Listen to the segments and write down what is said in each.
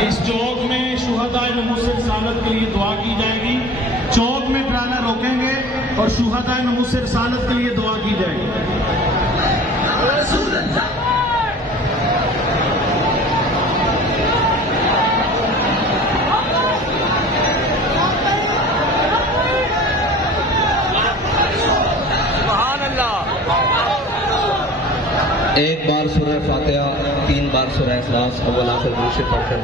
इस चौक में शुहदाए नमूसे रिसालत के लिए दुआ की जाएगी। चौक में ट्राला रोकेंगे और शुहदाए नमूसे रिसालत के लिए दुआ की जाएगी। एक बार सूरह फातिहा, 3 बार सूरह इखलास अव्वल आखिर दूसरे पढ़कर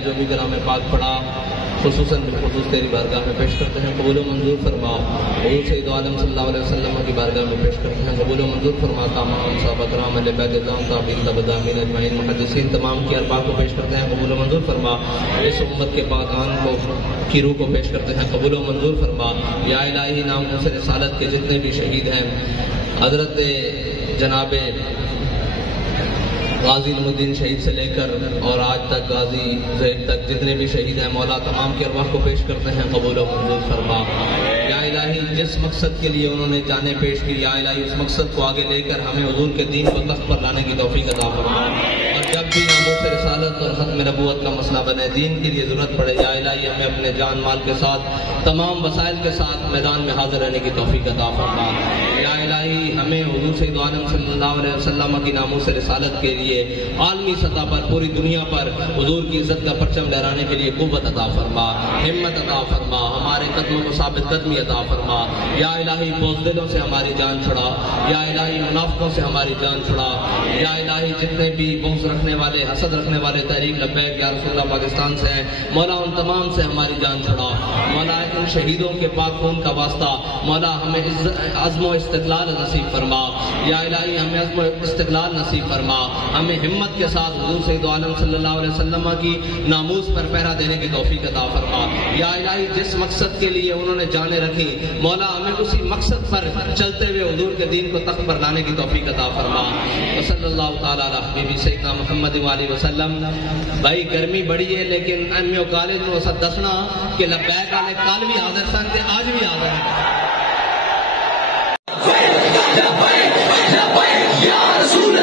जो भी कलाम पाक पढ़ा खुसूसन बिलखुसूस तेरी बारगाह में पेश करते हैं, कबूल मंजूर फरमा। हुज़ूर सैयद आलम सल्लल्लाहु अलैहि वसल्लम की बारगाह में पेश करते हैं, कबूल मंजूर फरमा। तमाम सहाबा किराम अहले बैत इज़्ज़ाम ताबीन तबदामीन अजमाइन मुहद्दिसीन तमाम की अरबाब को पेश करते हैं, कबूल मंजूर फरमा। इस उम्मत के पादान को की रूह को पेश करते हैं, कबूल मंजूर फरमा। या इलाही नाम से रिसालत के जितने भी शहीद हैं, हज़रत जनाबे गाजी नमुद्दीन शहीद से लेकर और आज तक गाजी ज़ैद तक जितने भी शहीद हैं, मौला तमाम के अरवाह को पेश करते हैं, कबूल व मंजूर फरमा। या इलाही जिस मकसद के लिए उन्होंने जाने पेश की, या इलाही उस मकसद को आगे लेकर हमें हुजूर के दीन को तख्त पर लाने की तौफीक अता फरमा। जब भी नामूस रिसालत और ख़त्म नबूवत का मसला बने, दीन के लिए ज़रूरत पड़े, या इलाही हमें अपने जान माल के साथ तमाम वसाइल के साथ मैदान में हाजिर रहने की तौफीक अता फरमा। या इलाही हमें हुज़ूर सय्यद आलम सल्लल्लाहु अलैहि वसल्लम की नामूस रिसालत के लिए आलमी सतह पर पूरी दुनिया पर हुज़ूर की इज़्ज़त का परचम लहराने के लिए क़ुव्वत अता फरमा, हिम्मत अता फरमा, हमारे कदमों को साबित कदमी अता फरमा। या इलाही बुज़दिलों से हमारी जान छुड़ा, या इलाही मुनाफ़िकों से हमारी जान छुड़ा, या इलाही जितने भी बुग़्ज़ रखने वाले, हसद रखने वाले तहरीक लब्बैक या रसूलुल्लाह पाकिस्तान से हैं, मौला उन तमाम से हमारी जान छुड़ा। मौला इन शहीदों के पाक खून का वास्ता मौला हमें अज़्म इस्तिक़लाल नसीब फरमा। या इलाही हमें अज़्म इस्तिक़लाल नसीब फरमा, हमें हिम्मत के साथ हुज़ूर सय्यद आलम सल्लल्लाहु अलैहि वसल्लम की नामूस पर पहरा देने की तौफीक अता फरमा। या इलाही जिस मकसद के लिए उन्होंने जाने रखी, मौला हमें उसी मकसद पर चलते हुए हुज़ूर के दीन को तख्त पर लाने की तौफीक अता फरमा। सल्लल्लाहु तआला अला हबीबी सय्यदना मुहम्मद व आलिहि वसल्लम। भाई गर्मी बड़ी है, लेकिन एमओ कॉलेज में सब दसना कि लब्बैक वाले कल भी हाजिर सन ते आज भी हाजिर हैं। Ya Rasulullah